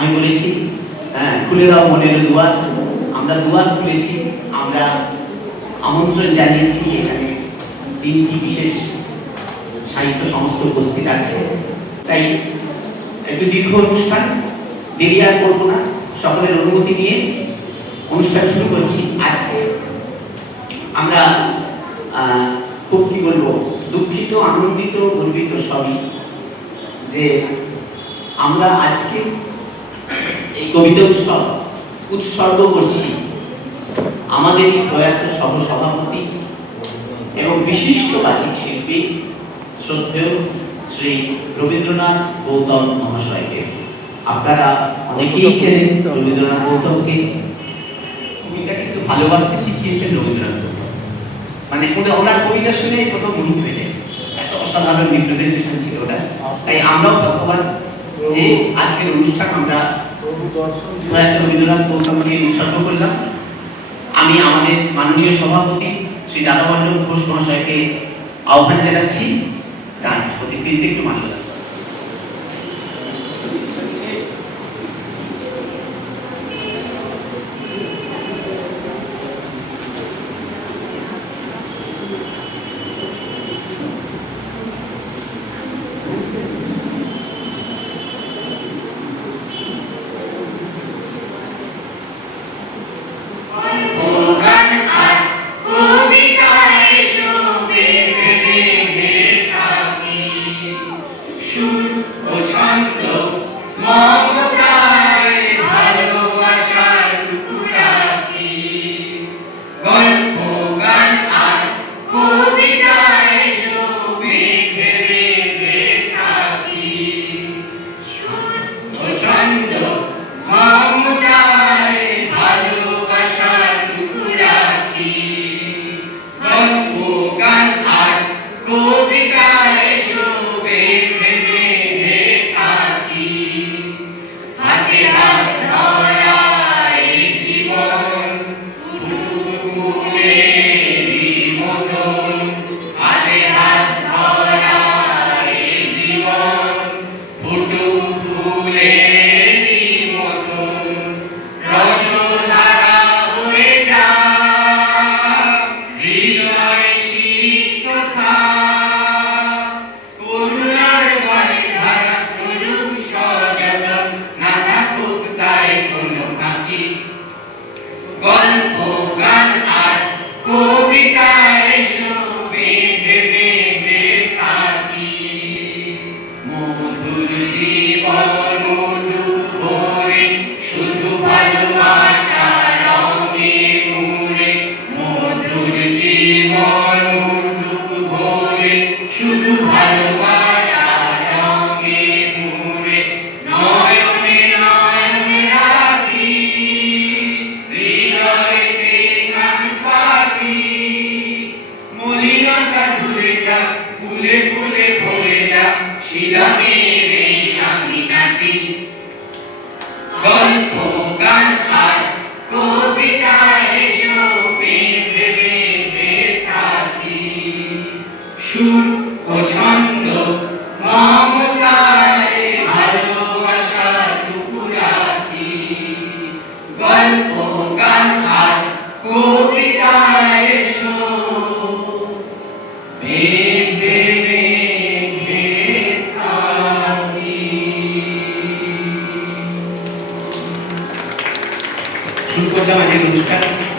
আমি বলেছি খুলে দাও মনের দুয়ার। আমরা দুয়ার খুলেছি, আমরা আমন্ত্রণ জানিয়েছি। এখানে 3টি বিশেষ সাহিত্য সংস্থা উপস্থিত আছে, তাই একটু দীর্ঘ অনুষ্ঠান, দেরি আর করবো না, সকলের অনুমতি নিয়ে অনুষ্ঠান শুরু করছি। আজকে আমরা খুব কি বলবো, দুঃখিত, আনন্দিত, গর্বিত সবই যে আমরা আজকে এই কবিতা উৎসব উৎসর্গ করছি আমাদের প্রয়াত সহসভাপতি এবং বিশিষ্ট বাচিক শিল্পী শ্রদ্ধেয় শ্রী রবীন্দ্রনাথ গৌতম মহাশয়কে। আপনারা অনেকেই চেনেন রবীন্দ্রনাথ গৌতমকে। কবিতা কিন্তু ভালোবাসতে শিখিয়েছেন রবীন্দ্রনাথ গৌতম, মানে ওনার কবিতা শুনে প্রথম মোহিত হয়ে যায়। একটা অসাধারণ রিপ্রেজেন্টেশন ছিল ওটা। তাই আমরাও ভাগ্যবান যে আজকের অনুষ্ঠান আমরা রবীন্দ্রনাথ গৌতমকে উৎসর্গ করলাম। আমি আমাদের মাননীয় সভাপতি শ্রী রাধাবল্লভ ঘোষ মহাশয়কে আহ্বান জানাচ্ছি গান প্রতিকৃতিতে একটু মান্যতা।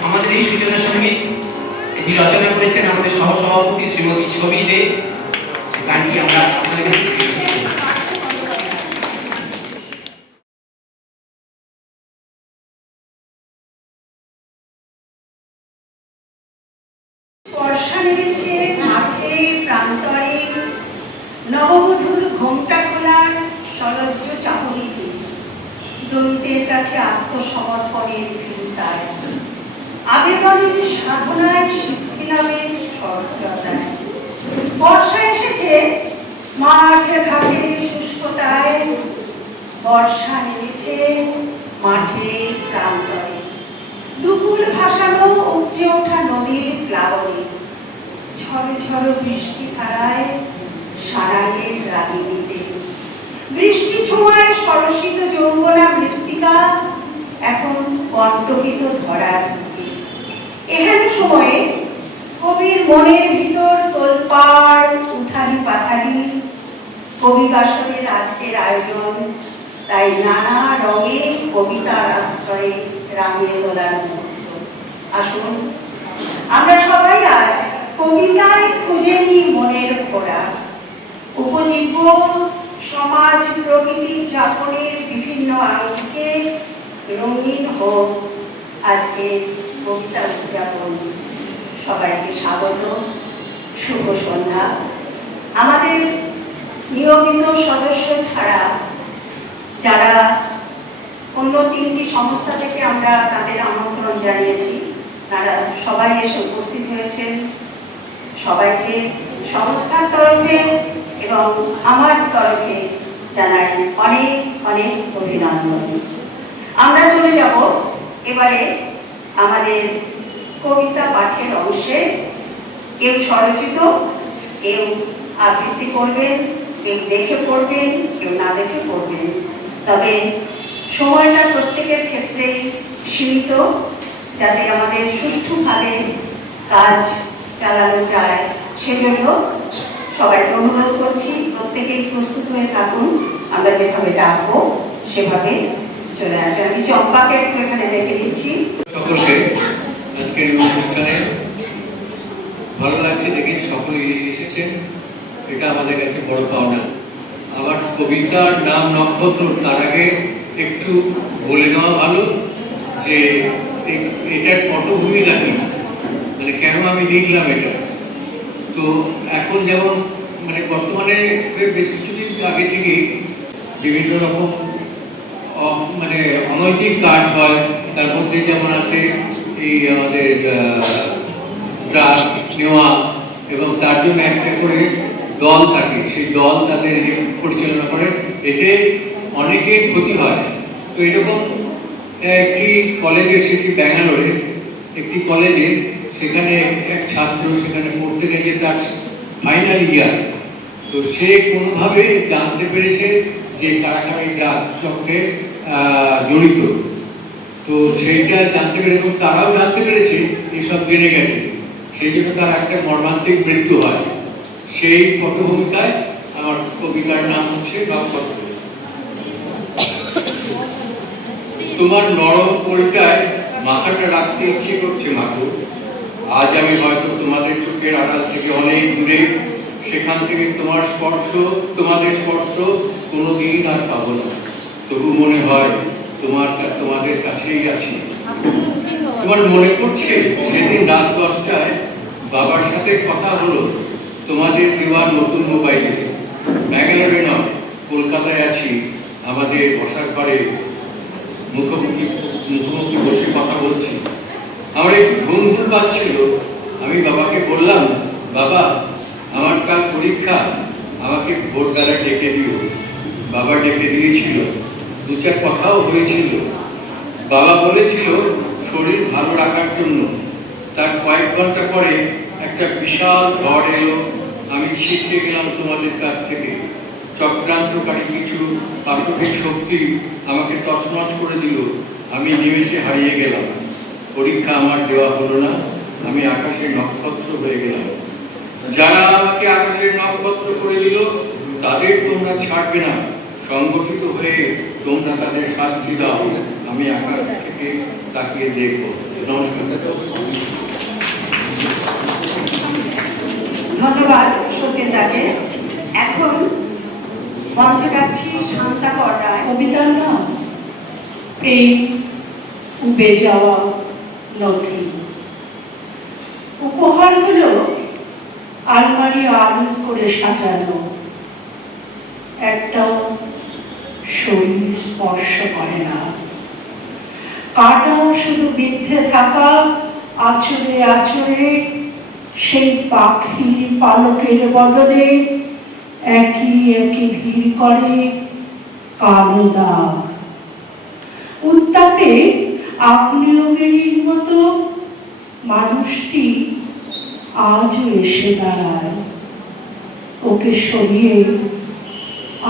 আমাদের এই সূচনা সঙ্গীত এটি রচনা করেছেন আমাদের সহসভাপতি শ্রীমতী ছবি দে। গানটি আমরা বর্ষা নেমেছে মাঠে প্রান্তরে, নববধূর ঘোমটা খোলার সলজ্জ চাহনিতে, দলিতের কাছে আত্মসমর্পণের চিন্তায়, আবেদনের সাধনায় সিদ্ধি লাভের সরলতায়। বর্ষা এসেছে মাঠে ঘাটে শুষ্কতায়, বর্ষা নেমেছে মাঠে প্রান্তরে, দুপুর ভাসানো উপচে ওঠা নদীর প্লাবনে, ঝড়ো ঝড়ো বৃষ্টি ধারায় সারাইয়ের রাগিনীতে, বৃষ্টি ছোঁয়ায় সরসিত যৌবনা কণ্টকিত ধরার। এহেন সময়ে কবির মনের ভিতর তোলপাড় উথালি পাথালি। কবি বাসনের আজকের আয়োজন তাই নানা রঙে কবিতার আশ্রয়ে রাঙিয়ে তোলার মুহূর্ত। আসুন আমরা সবাই আজ কবিতায় খুঁজে নিই মনের খোরা। উপজীব্য সমাজ প্রকৃতি যাপনের বিভিন্ন আঙ্গিকে রঙিন হোক আজকে কবিতা উদযাপন। সবাইকে স্বাগত, শুভ সন্ধ্যা। আমাদের নিয়মিত সদস্য ছাড়া যারা অন্য 3টি সংস্থা থেকে আমরা তাদের আমন্ত্রণ জানিয়েছি, তারা সবাই এসে উপস্থিত হয়েছেন। সবাইকে সংস্থার তরফে এবং আমার তরফে জানাই অনেক অনেক অভিনন্দন। আমরা চলে যাব এবারে আমাদের কবিতা পাঠের অংশে। কেউ স্বরচিত, কেউ আবৃত্তি করবেন, কেউ দেখে পড়বেন, কেউ না দেখে পড়বেন। তবে সময়টা প্রত্যেকের ক্ষেত্রেই সীমিত, যাতে আমাদের সুষ্ঠুভাবে কাজ চালানো যায় সেজন্য সবাইকে অনুরোধ করছি প্রত্যেকেই প্রস্তুত হয়ে থাকুন। আমরা যেভাবে ডাকবো সেভাবে চলে আসবে। আমি চম্পাকে একটু এখানে ডেকে দিচ্ছি। সকলকে আজকের এই অনুষ্ঠানে ভালো লাগছে দেখে সকলে এসেছেন, এটা আমাদের কাছে বড় পাওনা। আবার কবিতার নাম নক্ষত্র, তার আগে একটু বলে নেওয়া ভালো যে এটার পটভূমিকা কি, মানে কেন আমি লিখলাম এটা। তো এখন যেমন মানে বর্তমানে বেশ কিছুদিন আগে থেকেই বিভিন্ন রকম মানে অনৈতিক কাজ হয়, তার মধ্যে যেমন আছে এই আমাদের ড্রাগ নেওয়া, এবং তার জন্য একটা করে দল থাকে, সেই দল তাদের পরিচালনা করে, এতে অনেকের ক্ষতি হয়। তো এরকম একটি কলেজে, সেটি ব্যাঙ্গালোরে একটি কলেজে, সেখানে এক ছাত্র সেখানে পড়তে গেছে, তার ফাইনাল ইয়ার। তো সে কোনোভাবে জানতে পেরেছে যে কারা কারা এই ড্রাগ সঙ্গে জড়িত। তো সেইটা জানতে পেরে এবং তারাও জানতে পেরেছে, এসব জেনে গেছে, সেই জন্য তার একটা মর্মান্তিক মৃত্যু হয়। সেই পটভূমিকায় আমার কবিতার নাম হচ্ছে নক্ষত্র। তোমার নরম কোলটায় মাথাটা রাখতে ইচ্ছে করছে মাথু। আজ আমি হয়তো তোমাদের চোখের আড়াল থেকে অনেক দূরে, সেখান থেকে তোমাদের স্পর্শ কোনোদিন আর পাবো না। তবু মনে হয় তোমাদের কাছেই আছি। তোমার মনে পড়ছে সেদিন রাত 10টায় বাবার সাথে কথা হলো তোমাদের দেওয়ার নতুন মোবাইলে। ব্যাঙ্গালোরে নয়, কলকাতায় আছি, আমাদের বসার ঘরে মুখোমুখি বসে কথা বলছি। আমার একটু ঘুম পাচ্ছিল। আমি বাবাকে বললাম, বাবা আমার কাল পরীক্ষা, আমাকে ভোরবেলায় ডেকে দিও। বাবা ডেকে দিয়েছিল, 2-4 কথাও হয়েছিল। বাবা বলেছিল শরীর ভালো রাখার জন্য। তার কয়েক ঘন্টা পরে একটা বিশাল ঝড় এলো। আমি ছিটকে গেলাম তোমাদের কাছ থেকে। চক্রান্তকারী কিছু পাশবিক শক্তি আমাকে তছনছ করে দিল। আমি নিমেষে হারিয়ে গেলাম। পরীক্ষা আমার দেওয়া হলো না, আমি আকাশের নক্ষত্র হয়ে গেলাম। যারা আমাকে আকাশের নক্ষত্র করে দিল তাদের তোমরা ছাড়বে না। সংগঠিত হয়ে তোমরা তাদের শাস্তি দাও। আমি আকাশ থেকে তাকিয়ে দেখব। নমস্কার। ধন্যবাদ সত্যেন্দাকে। এখন মঞ্চে যাচ্ছি শান্তাকর রায়। কবিতার নাম প্রেম উবে যাওয়া নথি। উপহারগুলো আলমারি আলু করে সাজানো, একটাও শরীর স্পর্শ করে না। কাটাও শুধু বিদ্ধে থাকা আঁচড়ে আঁচড়ে সেই পাখির পালকের বদলে একই একই ভিড় করে কালো দাগ। উত্তাপে আগ্নেয়গিরির মতো মানুষটি আজও এসে দাঁড়ায়। ওকে সরিয়ে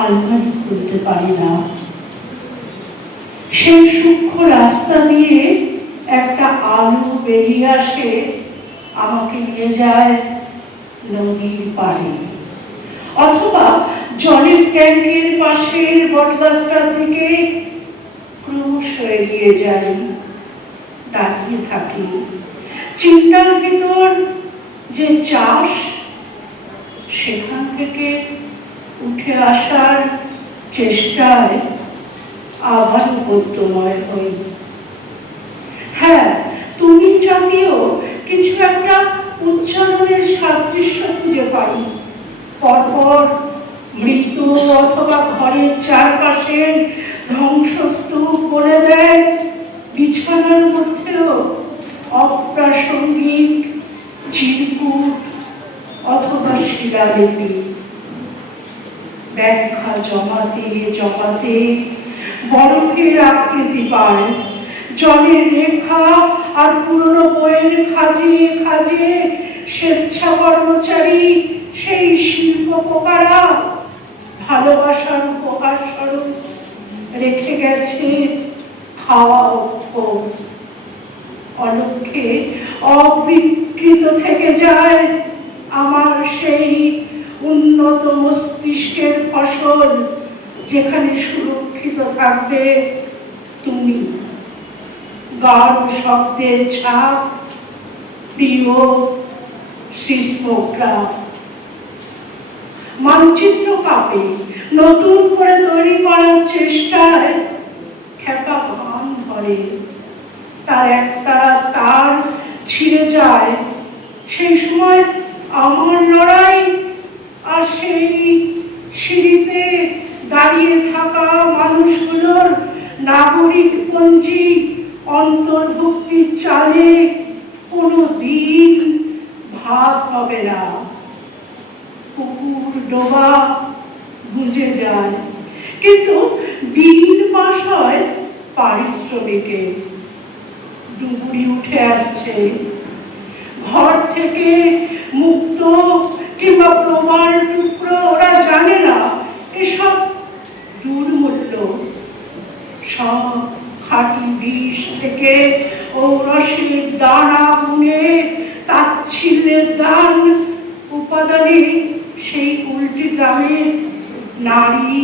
আলমারি খুলতে পারি না। সেই সূক্ষ্ম রাস্তা দিয়ে একটা আলো বেরিয়ে আসে, আমাকে নিয়ে যায় নদীর পাড়ে, অথবা জলের ট্যাঙ্কের পাশের বটগাছটার দিকে ক্রমশ এগিয়ে যাই। দাঁড়িয়ে থাকি চিন্তার ভিতর যে চাষ, সেখান থেকে উঠে আসার চেষ্টায় আবার গদ্যময় হই। হ্যাঁ, তুমি জাতীয় কিছু একটা উচ্চারণের সাদৃশ্য খুঁজে পাই। পরপর মৃত অথবা ঘরের চারপাশের ধ্বংসস্তূপ বলে দেয়, বিছানার মধ্যেও অপ্রাসঙ্গিক চিরকুট অথবা শিলালিপি। ব্যাখ্যা জমাতে জমাতে বরফের আকৃতি পায়, জলের রেখা আর পুরনো বইয়ের খাজে খাজে স্বেচ্ছা কর্মচারী সেই শিল্প পোকারা ভালোবাসার উপহার স্বরূপ রেখে গেছে খাওয়া অক্ষর। অলক্ষ্যে অবিকৃত থেকে যায় আমার সেই উন্নত মস্তিষ্কের ফসল, যেখানে সুরক্ষিত থাকবে তুমি, গাঢ় শব্দের ছাপ, প্রিয় সিসমোগ্রাফ। মানচিত্র কাপে নতুন করে তৈরি করার চেষ্টায় খেপা গান ধরে, তার একতারা তার ছিঁড়ে যায়। সেই সময় আমার লড়াই আর সেই সিঁড়িতে দাঁড়িয়ে থাকা মানুষগুলোর নাগরিক পঞ্জি অন্তর্ভুক্তির চালে কোনো দিন ভাগ হবে না। পুকুর ডোবা বুঝে যায়, কিন্তু বিল পাস হয় পারিশ্রমিকে। ডুবুরি উঠে আসছে, ঘর থেকে মুক্ত কিংবা প্রমাণ টুকরো ওরা জানে না, এসব দুর্মূল্য। সব খাঁটি বিষ থেকে ঔরসের দানা গুনে তাচ্ছিল্যের দান উপাদানে সেই উল্টি গ্রামের নারী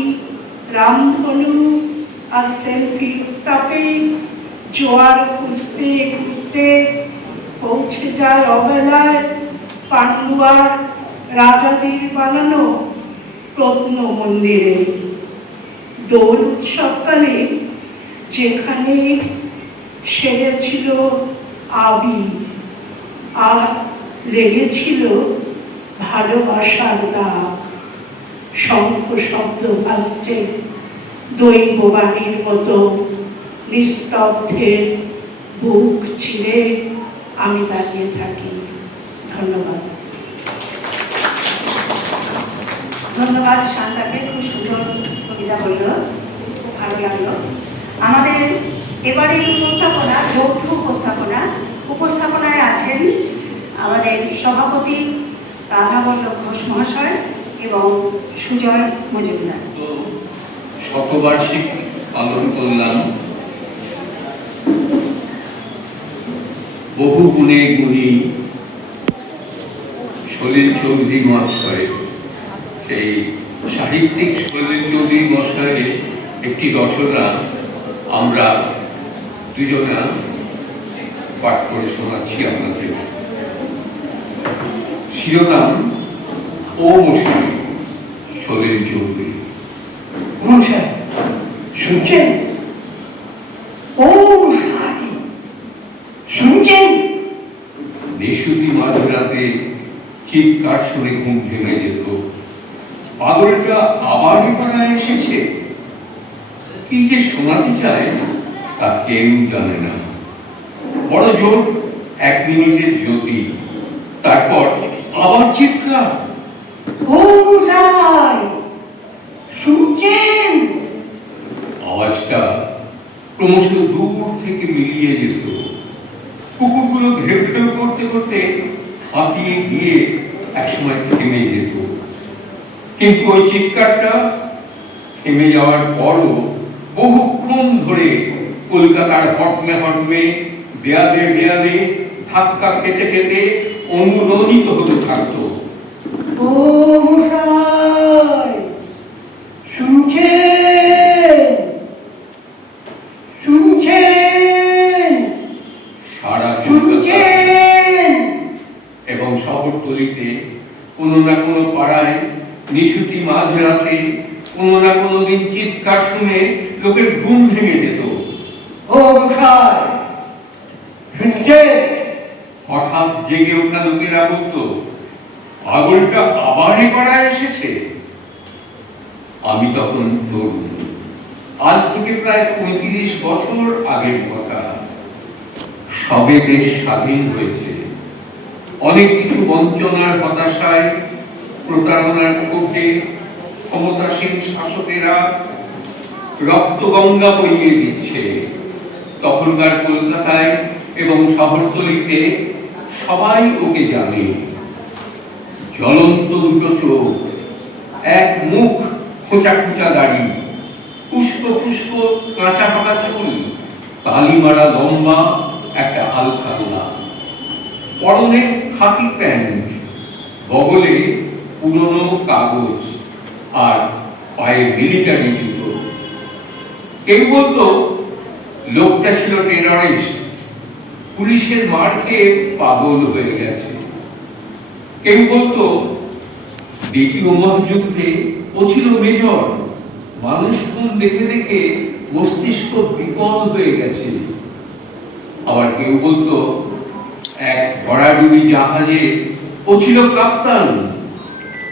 রামধনু আর সেলফি উত্তাপে জোয়ার খুঁজতে খুঁজতে পৌঁছে যায় অবেলায় পাটুয়ার রাজাদের বানানো প্রত্ন মন্দিরে। দোল উৎসবকালে যেখানে সেরেছিল আবির আর লেগেছিল ভালোবাসার দাগ, শঙ্খ শব্দ ভাসছে দৈববাণীর মতো। নিস্তব্ধের বুক চিরে আমি দাঁড়িয়ে থাকি। ধন্যবাদ। ধন্যবাদ শান্তাকে, খুব সুন্দর কবিতা বলল, খুব ভালো লাগলো। আমাদের এবারের উপস্থাপনা যৌথ উপস্থাপনা। উপস্থাপনায় আছেন আমাদের সভাপতি রাধাবল্লভ ঘোষ মহাশয় এবং সুজয় মজুমদার। শতবার্ষিক পালন করলাম। বহু গুণে গুণী সলিল চৌধুরী মহাশয়, সেই সাহিত্যিক সলিল চৌধুরী মহাশয়ের একটি রচনা আমরা দুজনা পাঠ করে শোনাচ্ছি আপনাদের। শিরোনাম ও মশাই সলিল চৌধুরী। মশাই শুনছেন? ও মশাই শুনছেন? নিশুতি মাঝরাতে চিৎকার শুনে ঘুম ভেঙে যেত। পাগলটা আবার পাড়ায় এসেছে। কি যে শোনাতে চায় তা কেউ জানে না। বড় জোর 1 মিনিটের জ্যোতি, তারপর আবার চিৎকার। ও মশাই শুনছেন? আওয়াজটা ক্রমশ দূর থেকে মিলিয়ে যেত। কুকুরগুলো ঘেউ ঘেউ করতে করতে হাঁপিয়ে গিয়ে একসময় থেমে যেত। কিন্তু ওই চিৎকারটা থেমে যাওয়ার পরও বহুক্ষণ ধরে কলকাতার হটমে হটমে দেয়ালে দেয়ালে ধাক্কা খেতে খেতে অনুরণিত হতে থাকতো। ও মশাই, শুনছেন? শুনছেন? সারা কলকাতা শুনছেন? এবং শহরতলিতে কোনো না কোনো পাড়ায় নিশুতি মাঝরাতে কোনো না কোনো দিন চিৎকার শুনে লোকের ঘুম ভেঙে যেত। ও মশাই, শুনছেন? হঠাৎ জেগে ওঠা লোকেরা বলতো, পাগলটা আবার এ পাড়ায় এসেছে। আমি তখন তরুণ, আজ থেকে প্রায় ৩৫ বছর আগের কথা। সবে দেশ স্বাধীন হয়েছে। অনেক কিছু বঞ্চনার হতাশায়, প্রতারণার ক্ষোভে ক্ষমতাসীন শাসকেরা রক্তগঙ্গা বইয়ে দিচ্ছে। তখনকার কলকাতায় এবং শহরতলিতে সবাই ওকে জানে। জ্বলন্ত দুটো চোখ, এক মুখ, খোঁচা খোঁচা দাড়ি, পুষ্প পুষ্প কাঁচা পাকা চুল, তালি মারা লম্বা একটা আলখাল্লা, পরনে খাকি প্যান্ট, বগলে পুরনো কাগজ আর পায়ে মিলিটারি জুতো। কেউ বলতো লোকটা ছিল টেররিস্ট, পুলিশের মার খেয়ে পাগল হয়ে গেছে। কেউ বলতো দ্বিতীয় মহাযুদ্ধে ও ছিল মেজর, মানুষ খুন দেখে দেখে মস্তিষ্ক বিকল হয়ে গেছে। আবার কেউ বলতো এক ভরাডুবি জাহাজে ও ছিল কাপ্তান,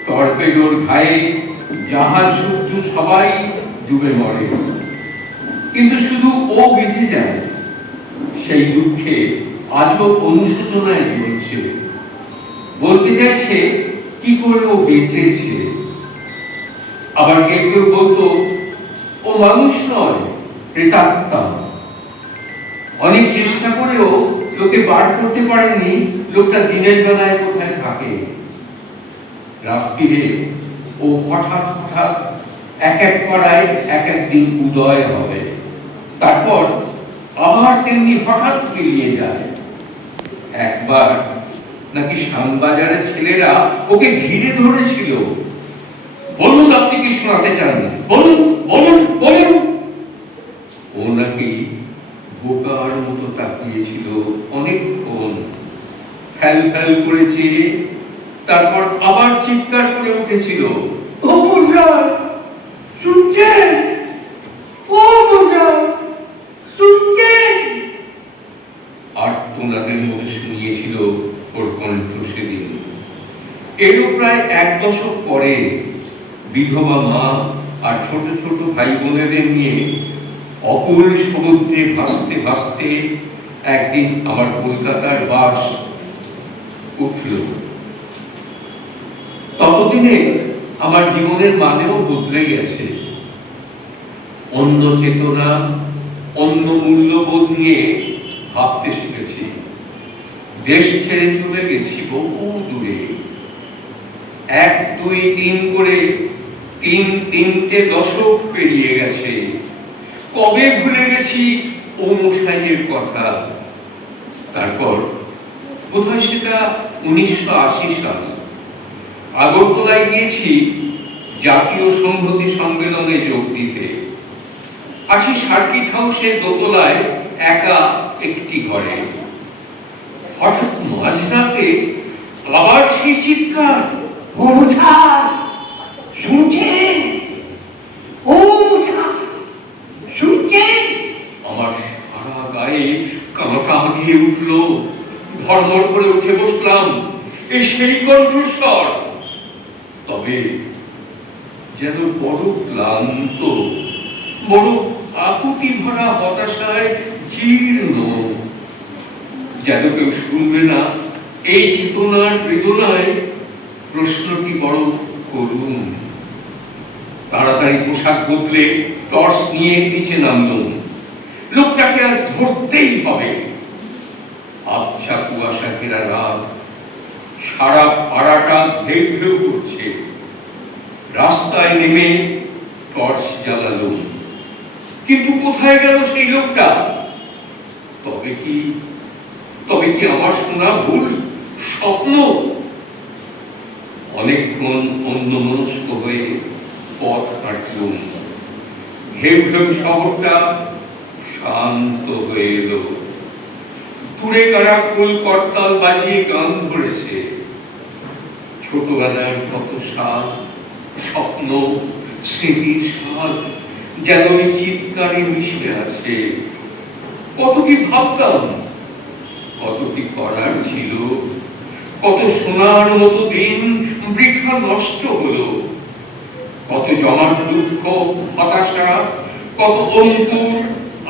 টর্পেডোর ঘায়ে জাহাজ শত্রু সবাই ডুবে মরে, কিন্তু শুধু ও বেঁচে যায়। সেই দুঃখে আজও অনুশোচনায় জ্বলছে। বলতে চাইছে কি করে ও বেঁচেছে। আবার কেউ কেউ বলতো ও মানুষ নয়, প্রেতাত্মা। অনেক চেষ্টা করেও লোকে বার করতে পারেনি লোকটা দিনের বেলায় কোথায় থাকে। রাত্রিরে ও হঠাৎ হঠাৎ এক এক পাড়ায় এক এক দিন উদয় হবে, তারপর আবার তেমনি হঠাৎ পেরিয়ে যায়। একবার নাকি শ্যামবাজারের ছেলেরা ওকে ঘিরে ধরেছিল। বলুন আপনি কি শোনাতে চান, বলুন বলুন বলুন। ও নাকি বোকার মতো তাকিয়েছিল অনেকক্ষণ, ফ্যাল ফ্যাল করেছে, তারপর আবার চিৎকার করে উঠেছিল, ও মশাই, শুনছেন? ও মশাই, শুনছেন? আর তোনাদের মধ্যে শুনিয়েছিল ওর কণ্ঠ সেদিন। এরও প্রায় ১ দশক পরে বিধবা মা আর ছোট ছোট ভাই বোনেদের নিয়ে অকুল সমুদ্রে ভাসতে ভাসতে একদিন আমার কলকাতার বাস উঠল। ততদিনে আমার জীবনের মানেও বদলে গেছে। অন্য চেতনা, অন্য মূল্যবোধ নিয়ে ভাবতে শিখেছি। দেশ ছেড়ে চলে গেছি বহু দূরে। ১, ২, ৩ করে তিনটে দশক পেরিয়ে গেছে। কবে ভুলে গেছি ও মশাইয়ের কথা। তারপর বোধহয় সেটা ১৯৮০ সাল, আগরতলায় গিয়েছি জাতীয় সংহতি সম্মেলনে যোগ দিতে। আছি সার্কিট হাউসের দোতলায় একা একটি ঘরে। হঠাৎ মাঝরাতে আবার সেই চিৎকার, ও মশাই, শুনছেন? ও মশাই, শুনছেন? আমার সারা গায়ে কাঁটা দিয়ে উঠল। ধড়মড় করে উঠে বসলাম। এ সেই কণ্ঠস্বর। তবে যেন বড় ক্লান্ত, বড় আকুতি ভরা হতাশায় জীর্ণ। যেন কেউ শুনবে না এই চেতনার বেদনায়। প্রশ্নটি বড় করুণ। তাড়াতাড়ি পোশাক বদলে টর্চ নিয়ে নিচে নামলাম। লোকটাকে আজ ধরতেই হবে। আবছা কুয়াশা ঘেরা রাত, সারা পাড়াটা ঢেউ ঢেউ করছে। রাস্তায় নেমে টর্চ জ্বালালুম। কিন্তু কোথায় গেল সেই লোকটা? তবে কি আমার শোনা ভুল, স্বপ্ন? অনেকক্ষণ অন্যমনস্ক হয়ে পথ হাঁটলুম। ঘেউ ঘেউ শহরটা শান্ত হয়ে এলো। দূরে কারা ফুল করতাল বাজিয়ে গান ধরেছে। ছোটবেলার কত স্বাদ, স্বপ্ন, স্মৃতির স্বাদ যেন ওই চিৎকারে মিশে আছে। কত কি ভাবতাম, কত কি করার ছিল, কত সোনার মতো দিন বৃথা নষ্ট হলো। কত জমার দুঃখ, হতাশা, কত অঙ্কুর,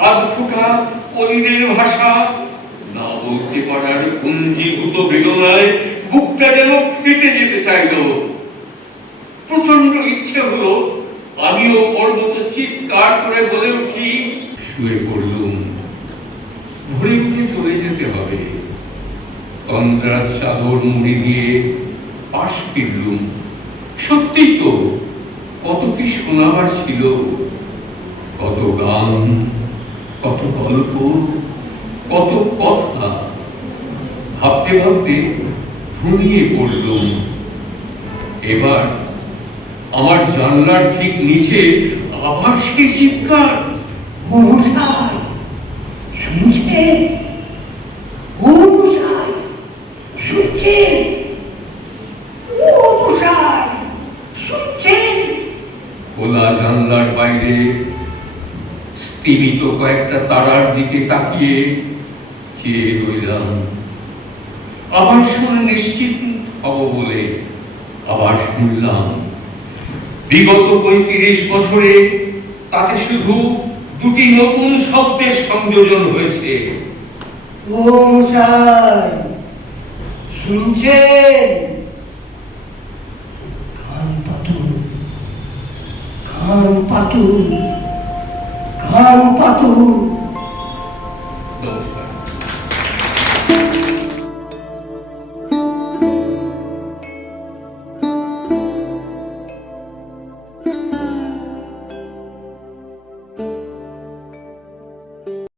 আধফুটা অলিদের ভাষা, না বলতে পারার পুঞ্জীভূত বেদনায় বুকটা যেন ফেটে যেতে চাইল। প্রচন্ড ইচ্ছে হলো আমিও ওর মতো চিৎকার করে বলে উঠি। শুয়ে পড়লুম। ভোরে উঠে চলে যেতে হবে। তন্দ্রার চাদর মুড়ি দিয়ে পাশ ফিরলুম। সত্যি তো, কত কি শোনাবার ছিল, কত গান, কত গল্প, কত কথা। ভাবতে ভাবতে ঘুমিয়ে পড়লুম। এবার আমার জানলার ঠিক নিচে আবার সেই চিৎকার। ও মশাই শুনছেন? ও মশাই শুনছেন? ও মশাই শুনছেন? খোলা জানলার বাইরে স্তিমিত কয়েকটা তারার দিকে তাকিয়ে চেয়ে রইলাম। আবার শুনে নিশ্চিত হব বলে আবার শুনলাম। বিগত ৩৫ বছরে তাতে শুধু দুটি নতুন শব্দের সংযোজন হয়েছে। ও মশাই শুনছেন? কান পাতুন, কান পাতুন, কান পাতুন।